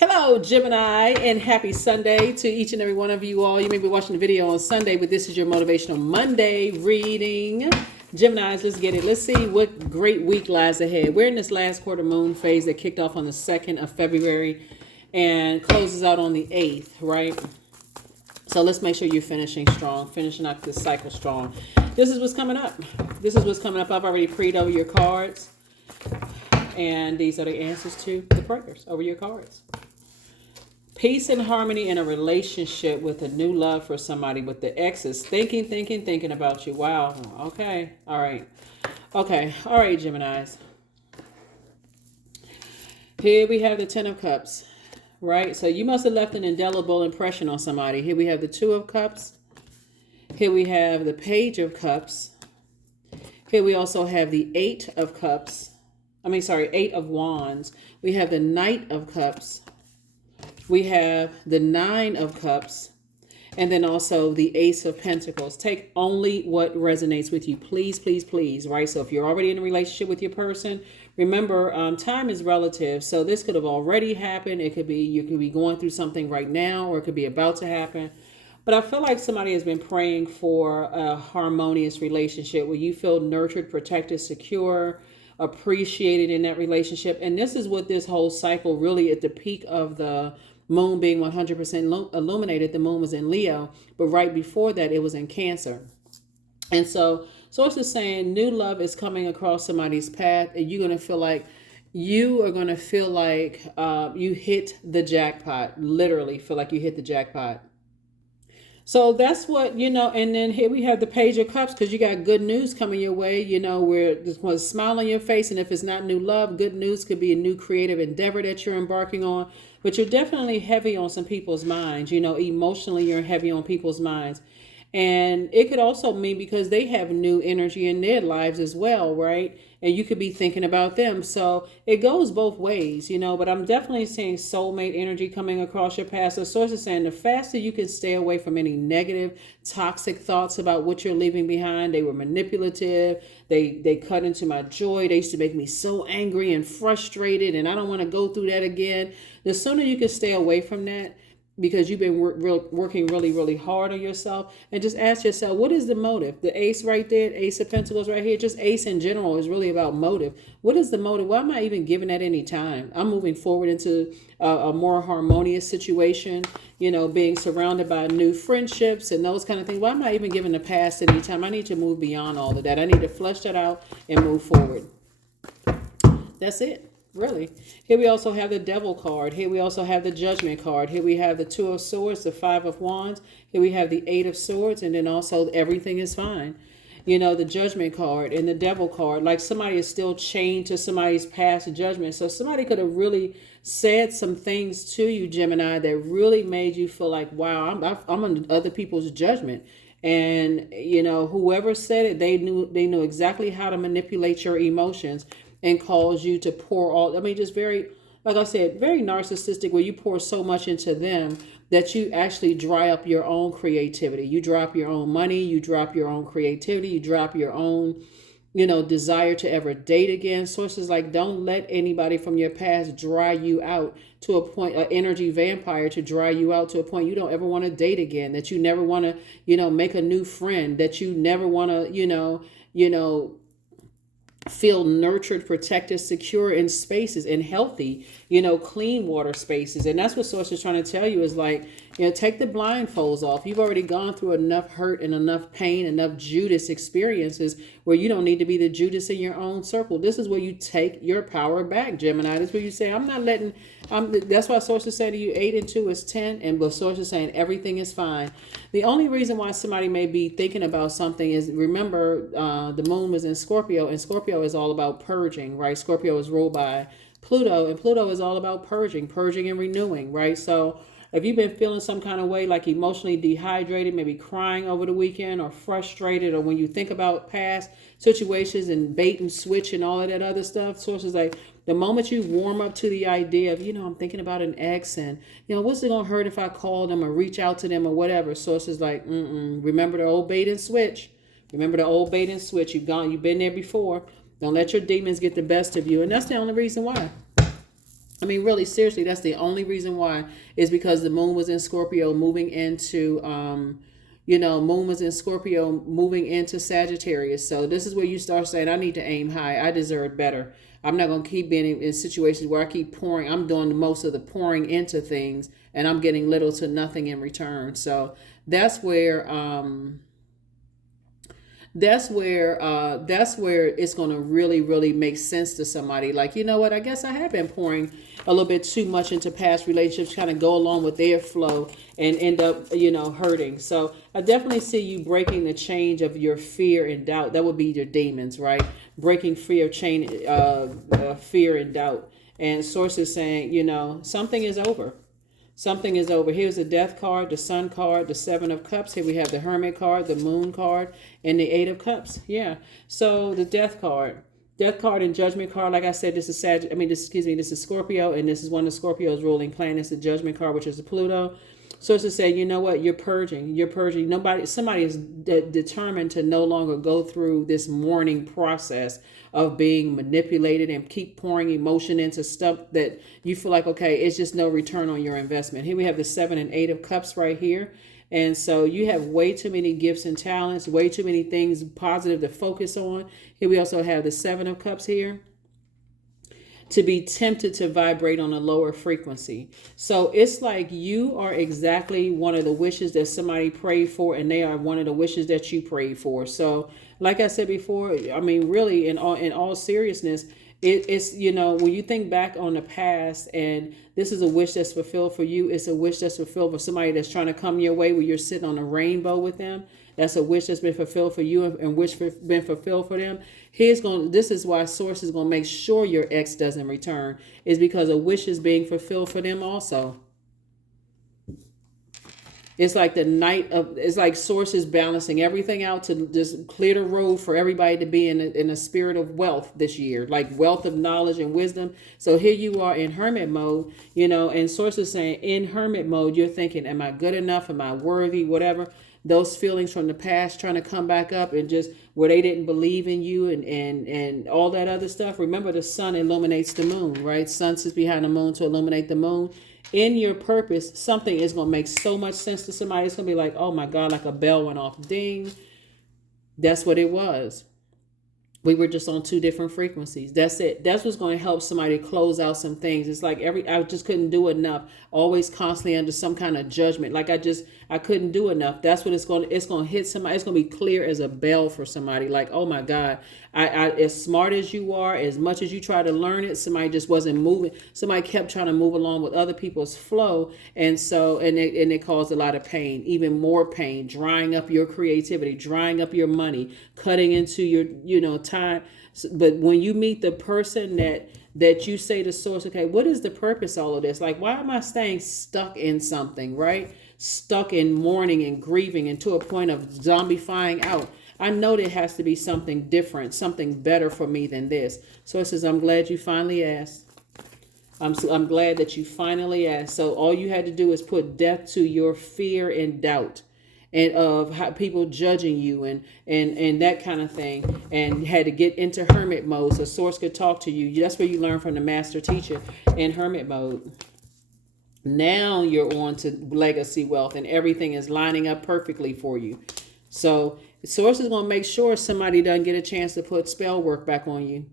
Hello, Gemini, and happy Sunday to each and every one of you all. You may be watching the video on Sunday, but this is your Motivational Monday reading. Geminis, let's get it. Let's see what great week lies ahead. We're in this last quarter moon phase that kicked off on the 2nd of February and closes out on the 8th, right? So let's make sure you're finishing strong, finishing up this cycle strong. This is what's coming up. This is what's coming up. I've already prayed over your cards, and these are the answers to the prayers over your cards. Peace and harmony in a relationship with a new love for somebody, with the exes thinking about you. Wow. Okay. All right. Okay. All right, Geminis. Here we have the 10 of Cups, right? So you must have left an indelible impression on somebody. Here we have the 2 of Cups. Here we have the Page of Cups. Here we also have the 8 of Cups. 8 of Wands. We have the Knight of Cups. We have the 9 of Cups, and then also the Ace of Pentacles. Take only what resonates with you. Please, please, please, right? So if you're already in a relationship with your person, remember, time is relative. So this could have already happened. It could be, you could be going through something right now, or it could be about to happen. But I feel like somebody has been praying for a harmonious relationship where you feel nurtured, protected, secure, appreciated in that relationship. And this is what this whole cycle really, at the peak of the moon being 100% illuminated, the moon was in Leo, but right before that it was in Cancer. And so source is saying new love is coming across somebody's path, and you're going to feel like you hit the jackpot. Literally feel like you hit the jackpot. So that's what, and then here we have the Page of Cups, because you got good news coming your way, where there's a smile on your face. And if it's not new love, good news could be a new creative endeavor that you're embarking on. But you're definitely heavy on some people's minds, emotionally you're heavy on people's minds. And it could also mean because they have new energy in their lives as well, right? And you could be thinking about them. So it goes both ways, but I'm definitely seeing soulmate energy coming across your path. So source is saying the faster you can stay away from any negative, toxic thoughts about what you're leaving behind. They were manipulative. They cut into my joy. They used to make me so angry and frustrated, and I don't want to go through that again. The sooner you can stay away from that, because you've been working really, really hard on yourself, and just ask yourself, what is the motive? The Ace right there, Ace of Pentacles right here, just Ace in general is really about motive. What is the motive? Why am I even giving that any time? I'm moving forward into a more harmonious situation, being surrounded by new friendships and those kind of things. Why am I even giving the past any time? I need to move beyond all of that. I need to flesh that out and move forward. That's it. Really. Here we also have the Devil card. Here we also have the Judgment card. Here we have the 2 of Swords, the 5 of Wands. Here we have the 8 of Swords, and then also everything is fine. The Judgment card and the Devil card, like somebody is still chained to somebody's past judgment. So somebody could have really said some things to you, Gemini, that really made you feel like, wow, I'm under other people's judgment. And, whoever said it, they knew exactly how to manipulate your emotions and cause you to pour all, just very, like I said, very narcissistic, where you pour so much into them that you actually dry up your own creativity. You drop your own money, you drop your own creativity, you drop your own, desire to ever date again. Sources like, don't let anybody from your past dry you out to a point, an energy vampire to dry you out to a point you don't ever want to date again, that you never want to, make a new friend, that you never want to, feel nurtured, protected, secure in spaces, and healthy, clean water spaces. And that's what Source is trying to tell you is like, take the blindfolds off. You've already gone through enough hurt and enough pain, enough Judas experiences where you don't need to be the Judas in your own circle. This is where you take your power back, Gemini. This is where you say, that's why Source is saying to you, 8 and 2 is 10. And but Source is saying everything is fine. The only reason why somebody may be thinking about something is, remember, the moon was in Scorpio, and Scorpio is all about purging, right? Scorpio is ruled by Pluto, and Pluto is all about purging and renewing, right? So if you've been feeling some kind of way, like emotionally dehydrated, maybe crying over the weekend, or frustrated, or when you think about past situations and bait and switch and all of that other stuff, Sources like, the moment you warm up to the idea of, I'm thinking about an ex, and, what's it going to hurt if I call them or reach out to them or whatever? Sources like, remember the old bait and switch. Remember the old bait and switch. You've been there before. Don't let your demons get the best of you. And that's the only reason why. I mean, really, seriously, that's the only reason why, is because the moon was in Scorpio moving into, moon was in Scorpio moving into Sagittarius. So this is where you start saying, I need to aim high. I deserve better. I'm not going to keep being in situations where I keep pouring. I'm doing most of the pouring into things and I'm getting little to nothing in return. So that's where, that's where it's going to really make sense to somebody. Like, you know what, I guess I have been pouring a little bit too much into past relationships, kind of go along with their flow and end up hurting. So I definitely see you breaking the change of your fear and doubt. That would be your demons, right? Breaking fear, fear and doubt. And sources saying, something is over. Something is over. Here's the Death card, the Sun card, the Seven of Cups. Here we have the Hermit card, the Moon card, and the Eight of Cups. Yeah. So the Death card. Death card and Judgment card. Like I said, this is this is Scorpio, and this is one of Scorpio's ruling planets, the Judgment card, which is the Pluto. So it's to say, you know what, you're purging. Somebody is determined to no longer go through this mourning process of being manipulated and keep pouring emotion into stuff that you feel like, okay, it's just no return on your investment. Here we have the Seven and Eight of Cups right here. And so you have way too many gifts and talents, way too many things positive to focus on. Here we also have the Seven of Cups here, to be tempted to vibrate on a lower frequency. So it's like you are exactly one of the wishes that somebody prayed for, and they are one of the wishes that you prayed for. So like I said before, I mean, really, in all seriousness, it's, when you think back on the past and this is a wish that's fulfilled for you, it's a wish that's fulfilled for somebody that's trying to come your way where you're sitting on a rainbow with them. That's a wish that's been fulfilled for you and wish been fulfilled for them. This is why Source is going to make sure your ex doesn't return, is because a wish is being fulfilled for them also. It's like it's like Source is balancing everything out to just clear the road for everybody to be in a spirit of wealth this year, like wealth of knowledge and wisdom. So here you are in hermit mode, and Source is saying in hermit mode, you're thinking, am I good enough? Am I worthy? Whatever. Those feelings from the past trying to come back up, and just where they didn't believe in you and all that other stuff. Remember, the sun illuminates the moon, right? Sun sits behind the moon to illuminate the moon. In your purpose, something is going to make so much sense to somebody. It's going to be like, oh my God, like a bell went off. Ding. That's what it was. We were just on two different frequencies. That's it. That's what's going to help somebody close out some things. It's like I just couldn't do enough. Always constantly under some kind of judgment. Like I couldn't do enough. That's what it's going to hit somebody. It's going to be clear as a bell for somebody. Like, oh my God, I as smart as you are, as much as you try to learn it, somebody just wasn't moving. Somebody kept trying to move along with other people's flow. And so, and it caused a lot of pain, even more pain, drying up your creativity, drying up your money, cutting into your, time. But when you meet the person that you say to Source, okay, what is the purpose of all of this? Like, why am I staying stuck in something, right? Stuck in mourning and grieving and to a point of zombifying out. I know there has to be something different, something better for me than this. So it says, I'm glad you finally asked. I'm glad that you finally asked. So all you had to do is put death to your fear and doubt, and of how people judging you and that kind of thing, and had to get into hermit mode so Source could talk to you. That's where you learn from the master teacher in hermit mode. Now you're on to legacy wealth, and everything is lining up perfectly for you. So Source is going to make sure somebody doesn't get a chance to put spell work back on you.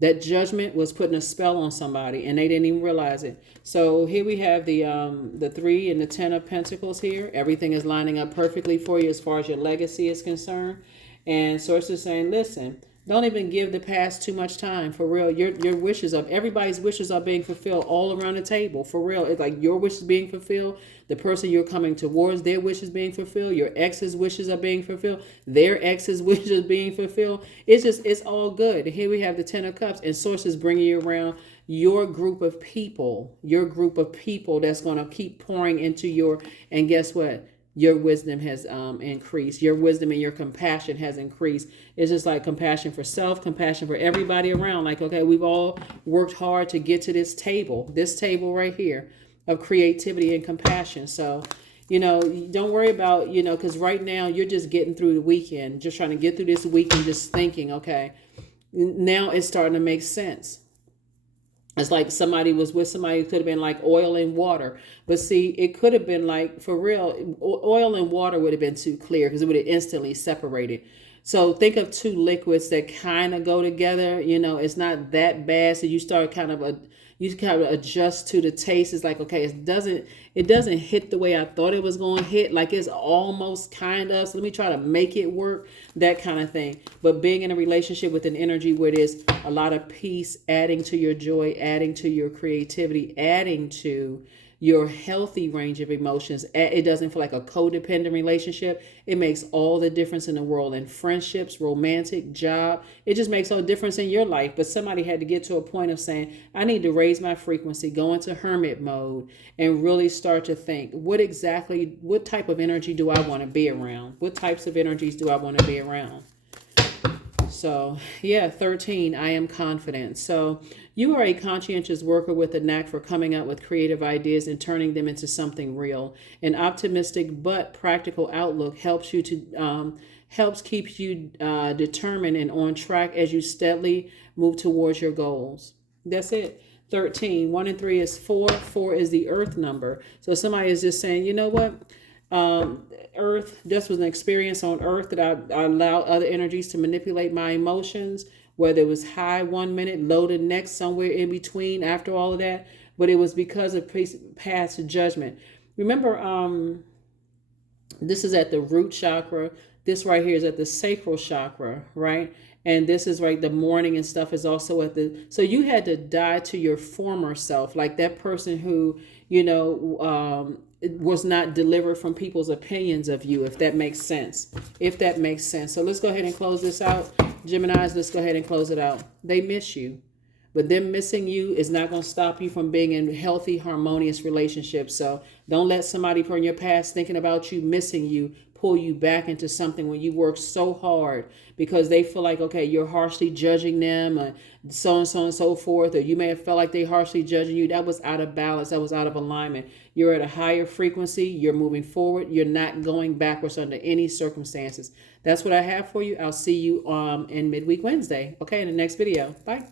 That judgment was putting a spell on somebody, and they didn't even realize it. So here we have the 3 and the 10 of Pentacles here. Everything is lining up perfectly for you as far as your legacy is concerned. And Source is saying, listen, don't even give the past too much time. For real, your wishes everybody's wishes are being fulfilled all around the table. For real, it's like your wish is being fulfilled. The person you're coming towards, their wish is being fulfilled. Your ex's wishes are being fulfilled. Their ex's wishes are being fulfilled. It's all good. Here we have the 10 of Cups, and Source is bringing you around your group of people. Your group of people that's going to keep pouring into and guess what? Your wisdom has increased. Your wisdom and your compassion has increased. It's just like compassion for self, compassion for everybody around. Like, okay, we've all worked hard to get to this table right here of creativity and compassion. So, don't worry about, because right now you're just getting through the weekend, just trying to get through this weekend, just thinking, okay, now it's starting to make sense. It's like somebody was with somebody who could have been like oil and water. But see, it could have been like, for real, oil and water would have been too clear because it would have instantly separated. So think of two liquids that kind of go together. You know, it's not that bad. So you start kind of you kind of adjust to the taste. It's like, okay, it doesn't hit the way I thought it was going to hit. Like it's almost kind of, so let me try to make it work, that kind of thing. But being in a relationship with an energy where there's a lot of peace, adding to your joy, adding to your creativity, adding to your healthy range of emotions. It doesn't feel like a codependent relationship. It makes all the difference in the world, in friendships, romantic, job. It just makes all the difference in your life. But somebody had to get to a point of saying, I need to raise my frequency, go into hermit mode, and really start to think, what type of energy do I want to be around? What types of energies do I want to be around? So, yeah, 13, I am confident. So, you are a conscientious worker with a knack for coming up with creative ideas and turning them into something real. An optimistic but practical outlook helps keep you determined and on track as you steadily move towards your goals. That's it. 13. 1 and 3 is 4. 4 is the earth number. So somebody is just saying, you know what? Earth, this was an experience on earth that I allowed other energies to manipulate my emotions, whether it was high 1 minute, low the next, somewhere in between after all of that. But it was because of past judgment. Remember, this is at the root chakra. This right here is at the sacral chakra, right? And this is right, the morning and stuff is also at the, so you had to die to your former self, like that person who, was not delivered from people's opinions of you, if that makes sense. If that makes sense. So let's go ahead and close this out. Geminis, let's go ahead and close it out. They miss you. But them missing you is not going to stop you from being in healthy, harmonious relationships. So don't let somebody from your past thinking about you, missing you, pull you back into something when you work so hard because they feel like, okay, you're harshly judging them, or so and so and so forth, or you may have felt like they harshly judging you. That was out of balance. That was out of alignment. You're at a higher frequency. You're moving forward. You're not going backwards under any circumstances. That's what I have for you. I'll see you in midweek Wednesday. Okay, in the next video. Bye.